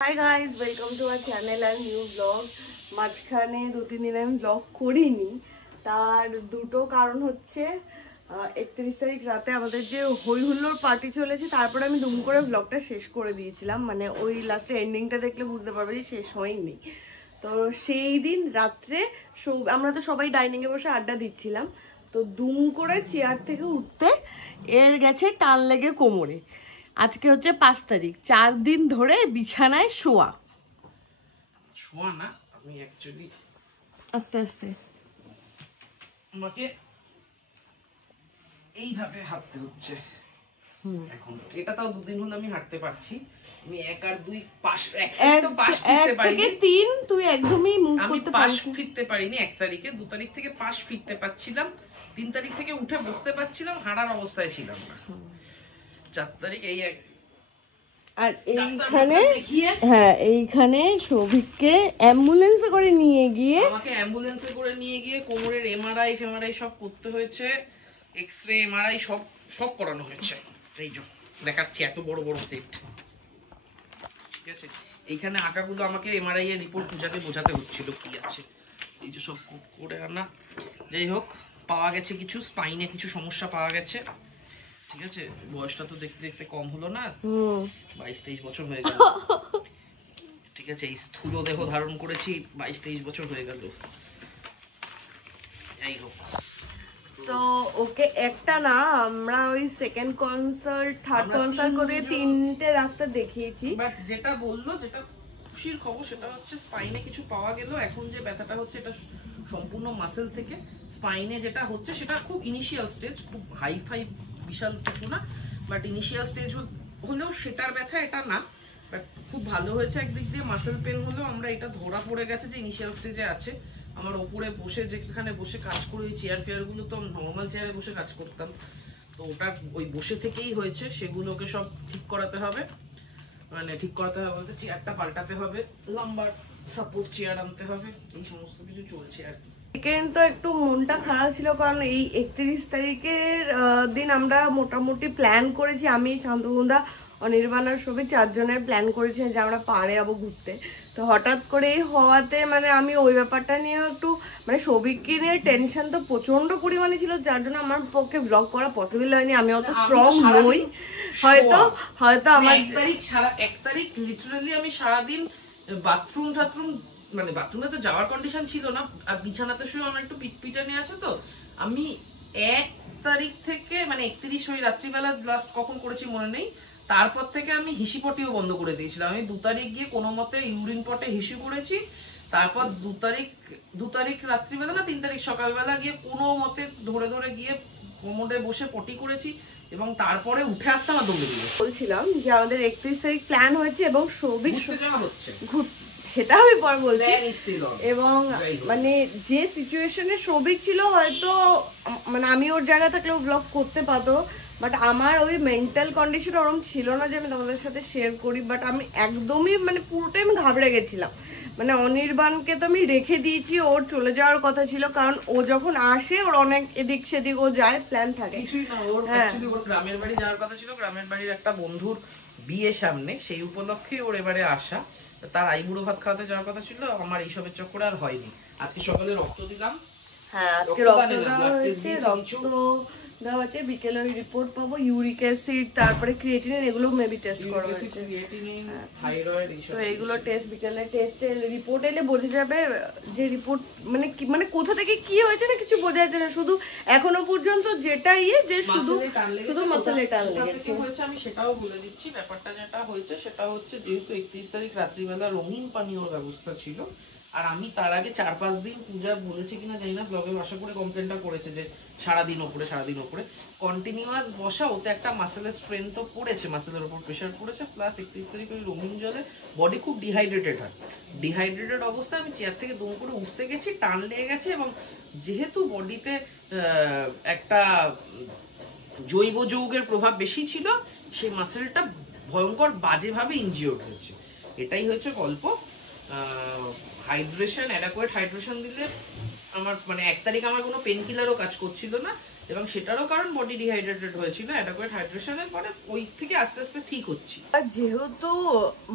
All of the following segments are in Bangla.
High guys, welcome to our channel আর নিউ ব্লগ। মাঝখানে 2-3 দিন আমি ব্লগ করিনি, তার দুটো কারণ হচ্ছে 31 তারিখ রাতে আমাদের যে হই হুল্লোড় পার্টি চলেছে, তারপরে আমি দুম করে ব্লগটা শেষ করে দিয়েছিলাম। মানে ওই লাস্টে এন্ডিংটা দেখলে বুঝতে পারবে যে শেষ হয়নি। তো সেই দিন রাত্রে আমরা তো সবাই ডাইনিংয়ে বসে আড্ডা দিচ্ছিলাম, তো দুম করে চেয়ার থেকে উঠতে এর গেছে টান লেগে কোমরে। আজকে হচ্ছে 5 তারিখ, 4 দিন ধরে বিছানায় শোয়া না। আমি অ্যাকচুয়ালি আস্তে আস্তে আমাকে এইভাবে হাঁটতে হচ্ছে এখন। এটা তাও 2 দিন হলো আমি হাঁটতে পারছি। আমি 1 আর 2 পাশ ফিরতে পারিনি। 1 থেকে 3 তুই একদমই মুভ করতে পারিস। পাশ ফিরতে পারিনি 1 তারিখে। 2 তারিখ থেকে পাশ ফিরতে পারছিলাম, 3 তারিখ থেকে উঠে বসতে পারছিলাম, হাঁটার অবস্থায় ছিলাম না। 4 তারিখ এই আর এইখানে সৌভিককে অ্যাম্বুলেন্সে করে নিয়ে গিয়ে কোমরের এমআরআই সব করতে হয়েছে, এক্সরে এমআরআই সব করানো হয়েছে। এই যে দেখাচ্ছি এত বড় বড় পেট, ঠিক আছে। এইখানে আঁকাগুলো আমাকে এমআরআই এর রিপোর্ট যাতে বোঝাতে হচ্ছিল কি আছে। এই যে সব করে আনা। যাই হোক, পাওয়া গেছে কিছু স্পাইনে কিছু সমস্যা পাওয়া গেছে, ঠিক আছে। বয়সটা তো দেখতে দেখতে কম হলো না, 22-23 বছর হয়ে গেল, ঠিক আছে। এই স্থূল দেহ ধারণ করেছি, 22-23 বছর হয়ে গেল। যাই হোক, তো ওকে একটা না, আমরা ওই সেকেন্ড কনসার্ট থার্ড কনসার্ট করে 3টে ডাক্তার দেখিয়েছি। বাট যেটা বললো, যেটা খুশির খবর, সেটা হচ্ছে স্পাইনে কিছু পাওয়া গেল। এখন যে ব্যথাটা হচ্ছে এটা সম্পূর্ণ মাসেল থেকে। স্পাইনে যেটা হচ্ছে সেটা খুব ইনিশিয়াল স্টেজ, খুব হাই বিশাল কিছু না, বাট ইনিশিয়াল স্টেজ হলেও সেটার ব্যথা এটা না। বাট খুব ভালো হয়েছে একদিক দিয়ে। মাসেল পেন হলেও আমরা এটা ধরা পড়ে গেছে যে ইনিশিয়াল স্টেজে আছে। আমার ওপরে বসে যেখানে বসে কাজ করে ওই চেয়ার ফেয়ারগুলো তো নর্মাল চেয়ারে বসে কাজ করতাম, তো ওটা ওই বসে থেকেই হয়েছে। সেগুলোকে সব ঠিক করাতে হবে, মানে ঠিক করাতে হবে বলতে চেয়ারটা পাল্টাতে হবে, লাম্বার সাপোর্ট চেয়ার আনতে হবে, এই সমস্ত কিছু চলছে আর কি। সেকেন্ড তো একটু মনটা খারাপ ছিল, কারণ এই 31 তারিখের দিন আমরা মোটামুটি প্ল্যান করেছি, আমি শান্তকুন্দা অনির্বাণার সবই 4 জনের প্ল্যান করেছি যে আমরা পাহাড়ে যাবো ঘুরতে। তো হঠাৎ করে হওয়াতে মানে আমি ওই ব্যাপারটা নিয়ে একটু মানে সবিককে নিয়ে টেনশন তো প্রচন্ড পরিমাণে ছিল, যার জন্য আমার পক্ষে ব্লগ করা পসিবল হয়নি। আমি অত স্ট্রং নই, হয়তো আমার 1 তারিখ লিটারালি আমি সারাদিন বাথরুম মানে বাথরুমে তো যাওয়ার কন্ডিশন ছিল না, আর বিছানাতে শুয়ে আমার একটু পিটপিটানি আছে। তো আমি 1 তারিখ থেকে মানে 31 ওই রাত্রিবেলা লাস্ট কখন করেছি মনে নেই, তারপর থেকে আমি হিসিপটিও বন্ধ করে দিয়েছিলাম। আমি 2 তারিখ গিয়ে কোনো মতে ইউরিন পটে হিসি করেছি, তারপর 2 তারিখ রাত্রিবেলা না 3 তারিখ সকালবেলা গিয়ে কোনো মতে ধরে গিয়ে কোমরে বসে পটি করেছি, এবং তারপরে উঠে আসতে আমার দৌড়ে দিয়ে বলছিলাম যে আমাদের 31 তারিখ প্ল্যান হয়েছে এবং সবিক যাওয়া হচ্ছে, সেটা আমি পরে বলছি। এবং মানে যে সিচুয়েশনে সবিক ছিল, হয়তো মানে আমি ওর জায়গা থাকলেও ব্লগ করতে পারতো, বাট আমার ওই মেন্টাল কন্ডিশন ওরকম ছিল না যে আমি তোমাদের সাথে শেয়ার করি। বাট আমি একদমই মানে পুরোটাই আমি ঘাবড়ে গেছিলাম। মানে অনির্বাণকে তো আমি রেখে দিয়েছি, ওর চলে যাওয়ার কথা ছিল, কারণ ও যখন আসে ওর অনেক এদিক সেদিক ও যায়, প্ল্যান থাকে। কিছুই না, ওর অ্যাকচুয়ালি ওর গ্রামের বাড়ি যাওয়ার কথা ছিল, গ্রামের বাড়ির একটা বন্ধুর বিয়ে সামনে, সেই উপলক্ষে ওর এবারে আসা। তার আইবুড়ো ভাত খাওয়াতে যাওয়ার কথা ছিল, আমার এইসবের চক্করে আর হয়নি। আজকে সকালে রক্ত দিলাম, হ্যাঁ আজকে রক্ত দেওয়া হয়েছে, দেওয়া আছে। বিকেলে ওই রিপোর্ট পাবো, ইউরিক অ্যাসিড, তারপরে ক্রিয়েটিনিন, এগুলো মেবি টেস্ট করা হয়েছে। থাইরয়েড, তো এগুলো টেস্ট বিকেলে টেস্টে রিপোর্ট এলে বোঝা যাবে যে রিপোর্ট মানে কোথা থেকে কি হয়েছে না কিছু বোঝা যাচ্ছে না। শুধু এখনো পর্যন্ত যেটা যে শুধু মাসেলে টান লেগেছে। আমি সেটাও বলে দিচ্ছি। ব্যাপারটা যেটা হয়েছে সেটা হচ্ছে, যেহেতু 31 তারিখ রাত্রিবেলা রঙিন পানীয়র ব্যবস্থা ছিল, আর আমি তার আগে 4-5 দিন পূজা বলেছে কিনা জানি না, ব্লগে আশা করে কমপ্লেনটা করেছে যে সারাদিন ওপরে কন্টিনিউয়াস বসা, ওতে একটা মাসেলের স্ট্রেংথ পড়েছে, মাসেলের উপর প্রেশার পড়েছে। প্লাস 31 তারিখ ওই রঙিন জলে বডি খুব ডিহাইড্রেটেড হয়। ডিহাইড্রেটেড অবস্থায় আমি চেয়ার থেকে দম করে উঠতে গেছি, টান লেগে গেছে, এবং যেহেতু বডিতে একটা জৈব যৌগের প্রভাব বেশি ছিল, সেই মাসেলটা ভয়ঙ্কর বাজেভাবে ইনজিওর্ড হয়েছে। এটাই হচ্ছে গল্প। হাইড্রেশন, অ্যাডাকুয়েট হাইড্রেশন দিলে আমার মানে 1 তারিখ আমার কোনো পেন কিলারও কাজ করছিল না, এবং সেটারও কারণ বডি ডিহাইড্রেটেড হয়েছিল। অ্যাডাকুয়েট হাইড্রেশনের পরে ওই থেকে আস্তে আস্তে ঠিক হচ্ছে। আর যেহেতু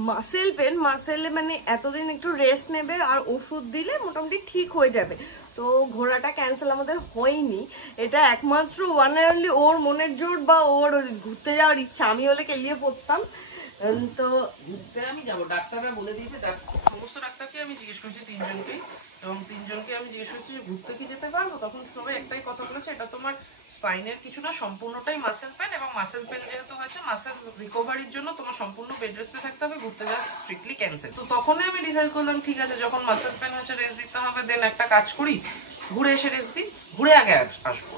মাসেল পেন, মাসেলে মানে এতদিন একটু রেস্ট নেবে আর ওষুধ দিলে মোটামুটি ঠিক হয়ে যাবে। তো ঘোরাটা ক্যান্সেল আমাদের হয়নি, এটা একমাত্র ওয়ান অ্যান্ড অনলি ওর মনের জোর বা ওর ঘুরতে যাওয়ার ইচ্ছা। আমি হলে কেলিয়ে পড়তাম। তো ঘুরতে আমি যাবো, ডাক্তাররা বলে দিয়েছে, সমস্ত ডাক্তারকে আমি জিজ্ঞেস করেছি 3 জনকে, এবং 3 জনকে আমি জিজ্ঞেস করছি যে ঘুরতে কি যেতে পারবো, তখন সবাই একটাই কথা বলেছে, এটা তোমার স্পাইনের কিছু না, সম্পূর্ণটাই মাসেল পেন, এবং মাসেল পেন যেহেতু হয়েছে মাসেল রিকভারির জন্য তোমার সম্পূর্ণ বেড রেস্টে থাকতে হবে, ঘুরতে যাওয়া স্ট্রিক্টলি ক্যান্সেল। তো তখনই আমি ডিসাইড করলাম ঠিক আছে, যখন মাসেল পেন হচ্ছে রেস্ট দিতে হবে, দেন একটা কাজ করি, ঘুরে এসে রেস্ট দিই, ঘুরে আগে আসবো।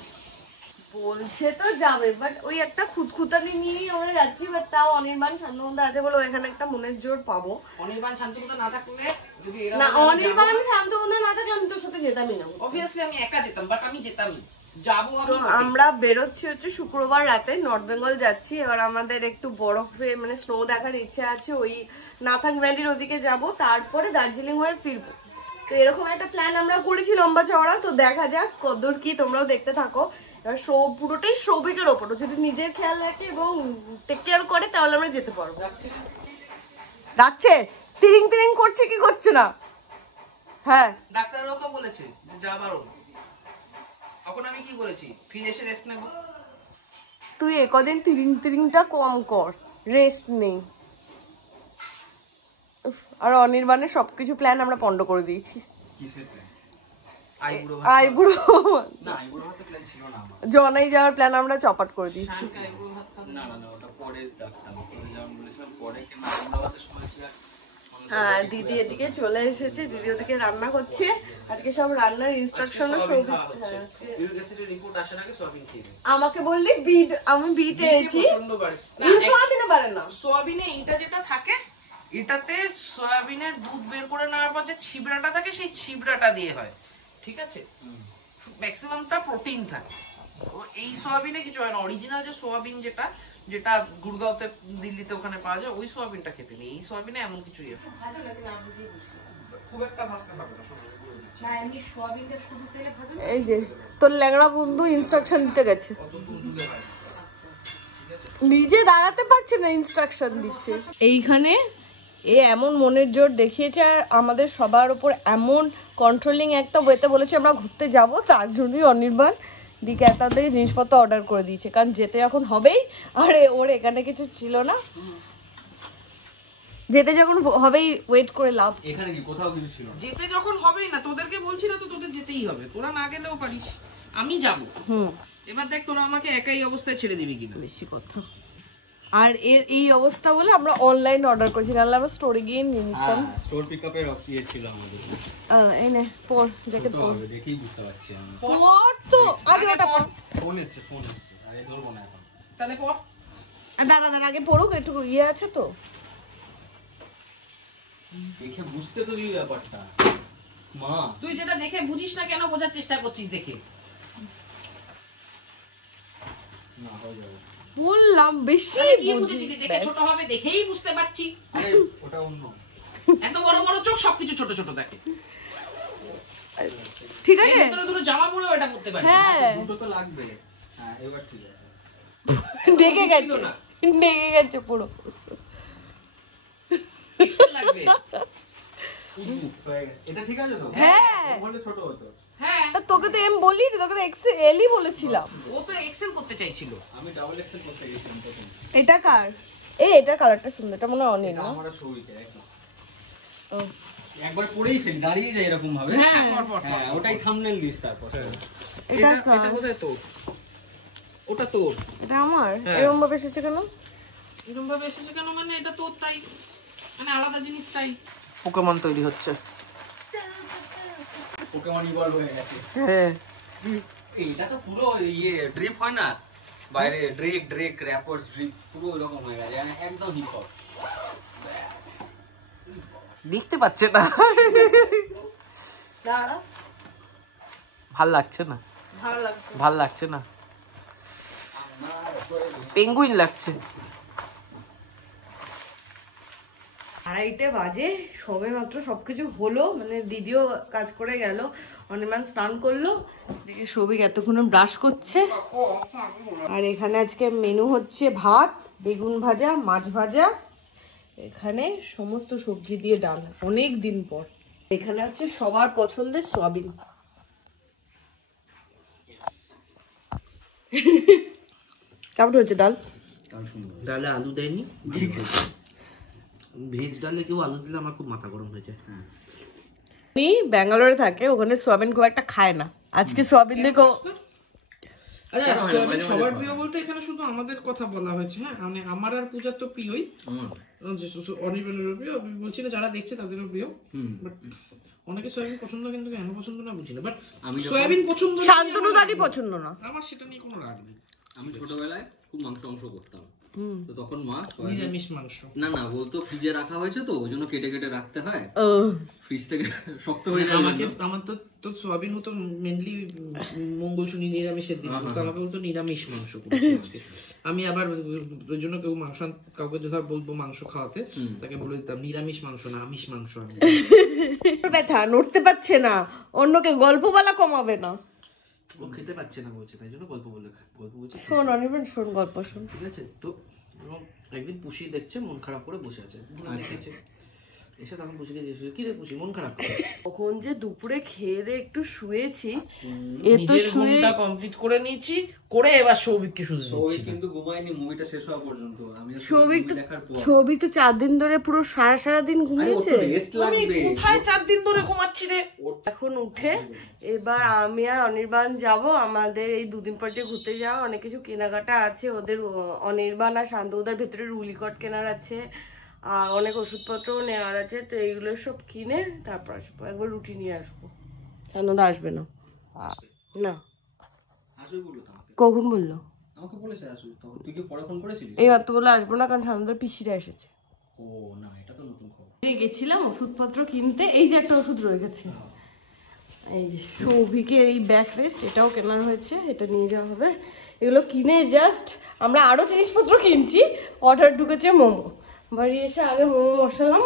বলছে তো যাবে, বাট ওই একটা খুঁতখুতানি নিয়েই আমরা যাচ্ছি। বাট তাও অনির্বাণ শান্তমুন্দা আছে বলে এখানে একটা মনের জোর পাবো। অনির্বাণ শান্তমুন্দা না থাকলে, যদি না অনির্বাণ শান্তমুন্দা না থাকলে আমি তোর সাথে যেতামই না। অবভিয়াসলি আমি একা যেতাম, বাট আমি যেতামই, যাবো। তো আমরা বেরোচ্ছি হচ্ছে শুক্রবার রাতে, নর্থ বেঙ্গল যাচ্ছি। এবার আমাদের একটু বরফে মানে স্নো দেখার ইচ্ছা আছে, ওই নাথাং ভ্যালির ওদিকে যাব, তারপরে দার্জিলিং হয়ে ফিরবো। তো এরকম একটা প্ল্যান আমরা করেছি লম্বা চওড়া। তো দেখা যাক কতদূর কি, তোমরাও দেখতে থাকো। এবার পুরোটাই সৌভিকের ওপর, যদি নিজের খেয়াল রাখে এবং টেক কেয়ার করে তাহলে আমরা যেতে পারবো। রাখছে তিরিং তিরিং করছে কি করছে না? হ্যাঁ, ডাক্তাররাও তো বলেছে যে যা বারণ। এখন আমি কি বলেছি, ফিরে এসে রেস্ট নেব। তুই একদিন তিরিং তিরিংটা কম কর, রেস্ট নেই। আর অনির্বাণের সবকিছু প্ল্যান আমরা পন্ড করে দিয়েছি। আইবুড়ো না, আইবুড়ো হাতে প্ল্যান ছিল না আমার। জনাই যাওয়ার প্ল্যান আমরা চপাট করে দিয়েছি। না না না, ওটা পরে রাখতাম। তোরা যেমন বলেছিলাম পরে, কিন্তু আমরাবাদের সময় ছিল। হ্যাঁ, দিদি এদিকে চলে এসেছে, দিদি ওদিকে রান্না করছে। আজকে সব রান্নার ইনস্ট্রাকশনও সব রিপোর্ট আসার আগে সোয়াবিন খেয়ে নেব। আমাকে বললি বিট, আমি বিট এনেছি। প্রচন্ড বাড়ে না, সোয়াবিনে পারে না। সোয়াবিনে এটা যেটা থাকে, এটাতে সোয়াবিনের দুধ বের করে নেওয়ার পর যে ছিবড়াটা থাকে, সেই ছিবড়াটা দিয়ে হয়, ঠিক আছে? ম্যাক্সিমামটা প্রোটিন থাকে। এই সোয়াবিনে কিছু হয় না। অরিজিনাল যে সোয়াবিন, যেটা যেটা গুড়গাঁওতে, দিল্লিতে ওখানে পাওয়া যায়, ওই সোয়াবিনটা খেতে নেই। এই সোয়াবিনে এমন কিছুই হয় খুব একটা ভাজতে হবে না। এই যে তোর ল্যাংড়া বন্ধু ইনস্ট্রাকশন দিতে গেছে, নিজে দাঁড়াতে পারছে না, ইনস্ট্রাকশন দিচ্ছে। এইখানে এ এমন মনের জোর দেখিয়েছে, আর আমাদের সবার উপর এমন কন্ট্রোলিং একটা ওয়েতে বলেছে আমরা ঘুরতে যাব, তার জন্যই অনির্বাণ দিকে এত থেকে জিনিসপত্র অর্ডার করে দিয়েছে, কারণ যেতে যখন হবেই। আর ওর এখানে কিছু ছিল না, যেতে যখন হবেই ওয়েট করে লাভ। এখানে কি কোথাও কিছু ছিল? যেতে যখন হবেই না, তোদেরকে বলছি না তো, তোদের যেতেই হবে। তোরা না গেলেও পারিস, আমি যাব। এবার দেখ তোরা আমাকে একাই অবস্থায় ছেড়ে দিবি কিনা। বেশি কথা। আর এই অবস্থা বলে আমরা অনলাইন অর্ডার করেছি, নাহলে আমরা স্টোরে গিয়ে নিয়ে নিতাম। স্টোর পিকআপের ইয়ে ছিল আমাদের। এই নে পড়, জ্যাকেট পড়। দেখেই বুঝতে পারছি আমি। পড় তো, আগে ওটা পড়। ফোন এসছে। আরে ধরবো না এখন। তাহলে পড়। দাঁড়া আগে পড়ুক, একটু ইয়ে আছে তো। দেখে বুঝতে তো দিই ব্যাপারটা। মা, তুই যেটা দেখে বুঝিস না কেন, বোঝার চেষ্টা করছিস দেখে। না হয়ে যাবে। বললাম বেশি কি বুঝেছিস? দেখে ছোট হবে, দেখেই বুঝতে পারছি। আরে ওটা অন্য। এত বড় বড় চোখ, সবকিছু ছোট ছোট দেখে। ঠিক আছে, দুটো জামা পরেও এটা করতে পারি। হ্যাঁ দুটো তো লাগবে। হ্যাঁ, এবার ঠিক আছে। ডেকে গেছে পুরো। পিক্সেল লাগবে। এটা ঠিক আছে তো? হ্যাঁ, বললে ছোট হতো। হ্যাঁ, তা তোকে তো এম বলি, তোকে তো এক্সএলই বলেছিলাম। ও তো এক্সেল করতে চাইছিল। আমি ডাবল এক্সেল করতে গেছিলাম তখন। এটা কার? এটা কালারটা সুন্দর, এটা মনে হয় অনিল না? আমারও সৌভিকের একদম। একবার পরেই ফেলি, দাঁড়িয়ে যায় এরকম ভাবে। হ্যাঁ, হ্যাঁ, ওটাই থাম্বনেল দিস তারপর। এটা এটা বোধহয় তোর। ওটা তোর। এটা আমার? এরকম ভাবে এসেছে কেন? এরকম ভাবে এসেছে কেন মানে এটা তোর, তাই মানে আলাদা জিনিস, তাই পোকেমন তৈরি হচ্ছে। পোকেমন ইভলভ হয়ে গেছে। হ্যাঁ, এইটা তো পুরো ইয়ে ড্রিপ হয় না বাইরে, ড্রেক র্যাপার্স ড্রিপ, পুরো এরকম হয়ে গেছে, মানে একদম হিপ হপ। দেখতে পাচ্ছে না, দাঁড়া, ভাল লাগছে না, ভালো লাগছে। ভাল লাগছে না, পেঙ্গুইন লাগছে। 2:30 বাজে, সবে মাত্র সবকিছু হলো, মানে দিদিও কাজ করে গেল, অনির্বাণ স্নান করলো, দিদি সবিক এতক্ষণে ব্রাশ করছে। আর এখানে আজকে মেনু হচ্ছে ভাত, বেগুন ভাজা, মাছ ভাজা, এখানে সমস্ত সবজি দিয়ে ডাল, অনেক দিন পর। এখানে হচ্ছে সবার পছন্দের সয়াবিন। কেমন হচ্ছে ডাল? ডালে আলু দেয়নি, ভেজ ডালে কেউ আলু দিলে আমার খুব মাথা গরম হয়ে যায়। উনি ব্যাঙ্গালোরে থাকে, ওখানে সোয়াবিন খুব একটা খায় না, আজকে সোয়াবিন দেখো। আচ্ছা, সোয়াবিন সবার প্রিয় বলতে এখানে শুধু আমাদের কথা বলা হয়েছে। হ্যাঁ, মানে আমার আর পূজার তো প্রিয়ই, অনির্বাণেরও প্রিয়, বলছি না যারা দেখছে তাদেরও প্রিয়। বাট অনেকে সয়াবিন পছন্দ, কিন্তু কেন পছন্দ না বুঝি না। বাট সয়াবিন পছন্দ, শান্তনুদারই পছন্দ না, আমার সেটা নিয়ে কোনো রাগ নেই। আমি ছোটবেলায় খুব মাংস করতাম, তো তখন মা নিরামিষ মাংস না বলতো ফ্রিজে রাখা হয়েছে তো ওই জন্য কেটে কেটে রাখতে হয়, ফ্রিজ থেকে শক্ত হয়ে যায়। আমার তো সোয়াবিন হতো মেনলি মঙ্গলশনি নিরামিষের দিন, তো আমাকে বলতো নিরামিষ মাংস করেছি আজকে। আমি আবার ওই জন্য কেউ মাংস, কাউকে যদি বলবো মাংস খাওয়াতে, তাকে বলে দিতাম নিরামিষ মাংস না আমিষ মাংস। ব্যথা, নড়তে পারছে না, অন্যকে গল্প বলা কমাবে না, ও খেতে পাচ্ছে না বলছে, তাই জন্য গল্প বলছে। শোন অনির্বাণ, শোন গল্প শোন, ঠিক আছে? তো একদিন পুষি দেখছে মন খারাপ করে বসে আছে, দেখেছে এসে, তখন পুষিকে জিজ্ঞেস কি রে পুষি মন খারাপ করে? তখন যে দুপুরে খেয়ে দিয়ে একটু শুয়েছি, এ তো শুয়ে কমপ্লিট করে নিয়েছি, করে এবার সৌভিককে শুধু সৌভিক কিন্তু ঘুমায়নি মুভিটা শেষ হওয়া পর্যন্ত। আমি সৌভিক তো 4 দিন ধরে পুরো সারা দিন ঘুমিয়েছে। আমি কোথায় 4 দিন ধরে ঘুমাচ্ছি রে? এখন উঠে এবার আমি আর অনির্বাণ যাব, আমাদের এই 2 দিন পর যে ঘুরতে যাওয়া, অনেক কিছু কেনাকাটা আছে ওদের, অনির্বাণ আর শান্ত ওদের ভেতরে রুলিকট কেনার আছে, আর অনেক ওষুধপত্রও নেওয়ার আছে, তো এইগুলো সব কিনে তারপর আসবো, একবার রুটি নিয়ে আসবো। শান্তদা আসবে না, না কখন বললো? আমাকে বলেছে আসবে, তখন তুই কি পরে ফোন করেছিলি? এইবার তো বলে আসবো না, কারণ শান্তদার পিসিরা এসেছে। ও না, এটা তো নতুন খবর। গেছিলাম ওষুধপত্র কিনতে, এই যে একটা ওষুধ রয়ে গেছে, এই যে সৌভিকের এই ব্যাক রেস্ট, এটাও কেনার হয়েছে, এটা নিয়ে যাওয়া হবে। এগুলো কিনে জাস্ট আমরা আরো জিনিসপত্র কিনছি, অর্ডার ঢুকেছে মোমো, বাড়ি এসে আগে মোমো বসালাম,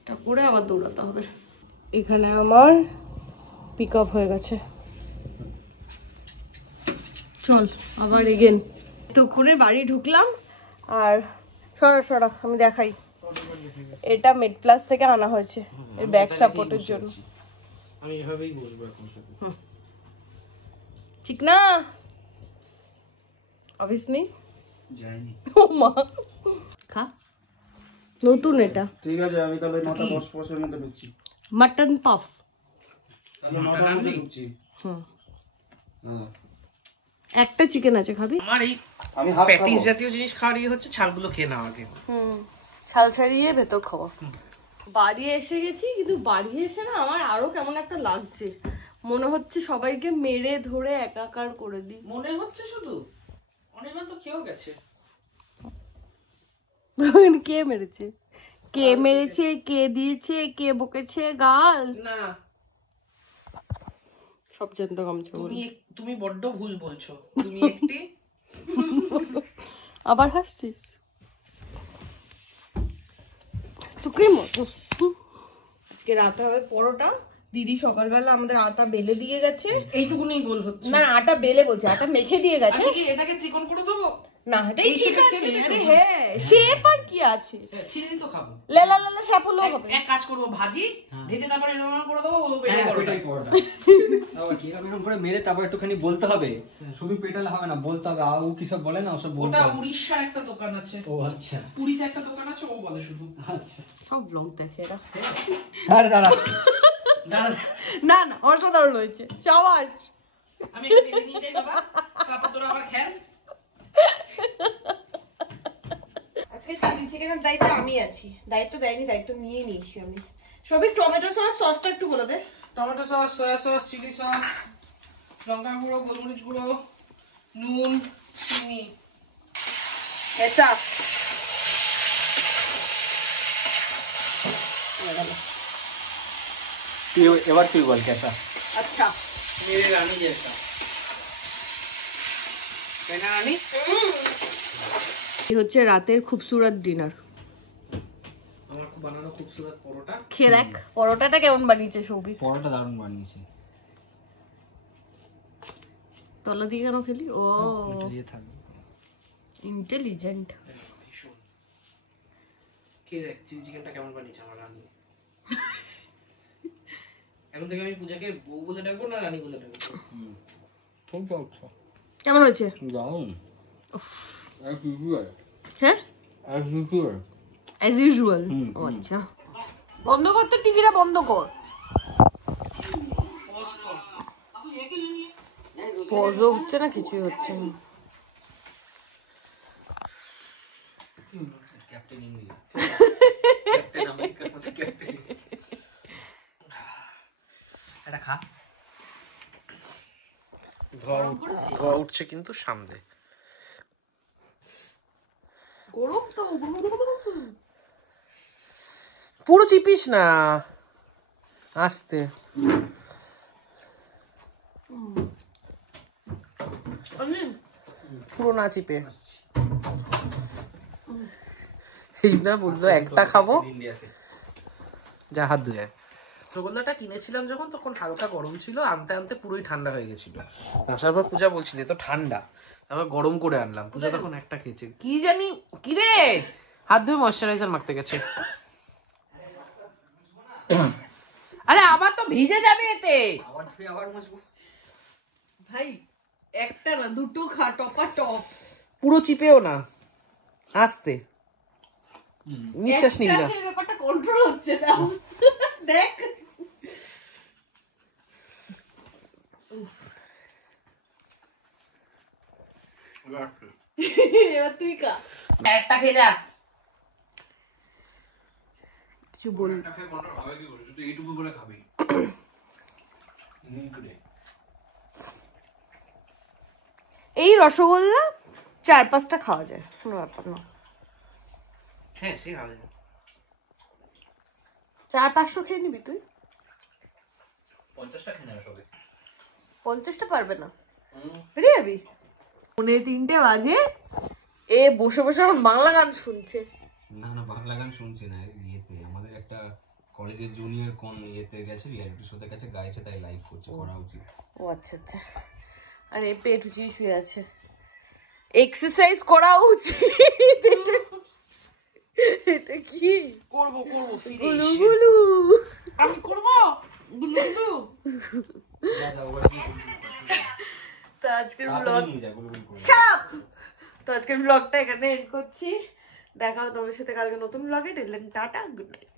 এটা করে আবার দৌড়াতে হবে। এখানে আমার পিক আপ হয়ে গেছে, চল আবার এগেন। তো করে বাড়ি ঢুকলাম, আর সরা আমি দেখাই, এটা মেড প্লাস থেকে আনা হয়েছে এর ব্যাক সাপোর্টের জন্য। আমি এভাবেই বসবো এখন, ঠিক না? অফিস নেই যাইনি ও মা, খা নতুন এটা। ঠিক আছে, আমি তাহলে 9:10 মধ্যে ঢুকছি। মাটন পাফ, তাহলে 9টার মধ্যে ঢুকছি। হুম, হ্যাঁ, একটা চিকেন আছে, খাবি? আমার এই আমি হাফ প্যাটিস খাবো। জাতীয় জিনিস খাওয়ার ইয়ে হচ্ছে ছালগুলো খেয়ে নাও আগে। ছাল ছাড়িয়ে ভেতর খাবো। বাড়ি এসে গেছি, কিন্তু বাড়ি এসে না আমার আরো কেমন একটা লাগছে, মনে হচ্ছে সবাইকে মেরে ধরে একাকার করে দিই। মনে হচ্ছে শুধু, অনেকবার তো খেয়েও গেছে। কে মেরেছে, কে মেরেছে, কে দিয়েছে, কে বকেছে গাল, না সব জানতো গামছা বলে। তুমি বড্ড ভুল বলছো, তুমি একটি আবার হাসছিস তোকে মতো। আজকে রাতে হবে পরোটা, দিদি সকালবেলা আমাদের আটা বেলে দিয়ে গেছে। এইটুকুনি গোল হচ্ছে না, আটা বেলে বলছে, আটা মেখে দিয়ে গেছে। এটাকে ত্রিকোণ করে দেবো না, এটাই ঠিক আছে। আরে হ্যাঁ, শেপ আর কি আছে, ছিঁড়ে তো খাবো। লেলা লেলা সাপলো হবে। এক কাজ করবো, ভাজি ভেজে তারপরে এরকম করে দেবো, বেলে ওটাই পড়া। আবার কি এরকম করে মেরে তারপর একটুখানি বলতে হবে, শুধু পেটালে হবে না, বলতে হবে। আউ কি সব বলে না, ওসব বলতে ওটা হবে। উড়িষ্যার একটা দোকান আছে। ও আচ্ছা, পুরীতে একটা দোকান আছে, ও বলে শুধু। আচ্ছা। সব ব্লগ দেখে এরা। আরে দাঁড়া, না না, অসাধারণ হয়েছে, সাবাস। আমি একটা বেলে নিয়ে যাই বাবা, তারপর তোরা আবার খেল। আজকে চিলি চিকেনের দায়িত্ব আমি আছি, দায়িত্ব দেয়নি, দায়িত্ব নিয়ে নিয়েছি আমি। সবই টমেটো সসটা একটু বলে দে। Tomato sauce, soya sauce, chilli sauce, লঙ্কা গুঁড়ো, গোলমরিচ গুঁড়ো, নুন, চিনি। ऐसा এবার তুই বল কেসা। अच्छा मेरे रानी जैसा। কেনা রানী? এই হচ্ছে রাতের খুবসুরত ডিনার। আমার খুব বানানো খুবসুরত পরোটা। খেয়ে দেখ পরোটাটা কেমন বানিয়েছে সৌভিক। পরোটা দারুণ বানিয়েছে। তলা দিয়ে কেন খেলি? ও দিয়ে থাকবে। ইন্টেলিজেন্ট। ভীষণ। খেয়ে দেখ চিলি চিকেনটা কেমন বানিয়েছে আমার রানী। এখন থেকে আমি পূজাকে বউ বলে ডাকবো না রানী বলে ডাকবো? কেমন হয়েছে? দারুণ। হ্যাঁ অ্যাজ ইউজুয়াল। ও আচ্ছা বন্ধ কর তো, টিভিটা বন্ধ কর। পজও হচ্ছে না, কিছুই হচ্ছে না। Captain India. ক্যাপ্টেন আমেরিকার সাথে ক্যাপ্টেন। এটা খা। ধোয়া উঠছে কিন্তু সামনে। গরম তো পুরো চিপিস না, আস্তে। পুরো না চিপে। এই না বললো একটা খাবো, ইন্ডিয়াতে। যা হাত ধুয়ে। রসগোল্লাটা কিনেছিলাম যখন তখন হালকা গরম ছিল, আনতে আনতে পুরোই ঠান্ডা হয়ে গেছিল। আসার পর পূজা বলছিল তো ঠান্ডা, আবার গরম করে আনলাম। পূজা তখন একটা খেয়েছে, কি জানি কি রে, হাত ধুয়ে ময়শ্চারাইজার মাখতে গেছে। আরে আবার তো ভিজে যাবে এতে। আবার ধুয়ে আবার মুছবো। ভাই একটা না দুটো খা, টপা টপ। পুরো চিপেও না, আস্তে, নিঃশ্বাস নিবি না। ব্যাপারটা কন্ট্রোল হচ্ছে না। দেখ এবার তুই খা। একটা খেয়ে যা। কিছু বল। এইটুকু করে খাবি। এই রসগোল্লা 4-5টা খাওয়া যায়, কোনো ব্যাপার না। হ্যাঁ সে হবে। 400-500 খেয়ে নিবি তুই? 50টা খেয়ে নেবে সবে। 50টা পারবে না, বেরিয়ে যাবি। 3:45 বাজে, এ বসে বসে আমার বাংলা গান শুনছে। না না বাংলা গান শুনছি না, ইয়েতে আমাদের একটা কলেজের জুনিয়র কোন ইয়েতে গেছে, রিয়ালিটি শোতে গেছে, গাইছে, তাই লাইভ করছে, করা উচিত। ও আচ্ছা আচ্ছা। আরে পেট উঁচিয়ে শুয়ে আছে, এক্সারসাইজ করা উচিত। এটা কি করবো করবো ফিরে গুলু এসে। গুলু। আমি করবো গুলু গুলু। তো আজকের ব্লগ তো আজকের ব্লগটা এখানে এন্ড করছি। দেখা হবে তোমাদের সাথে কালকে নতুন ব্লগে। Till then tata, good night.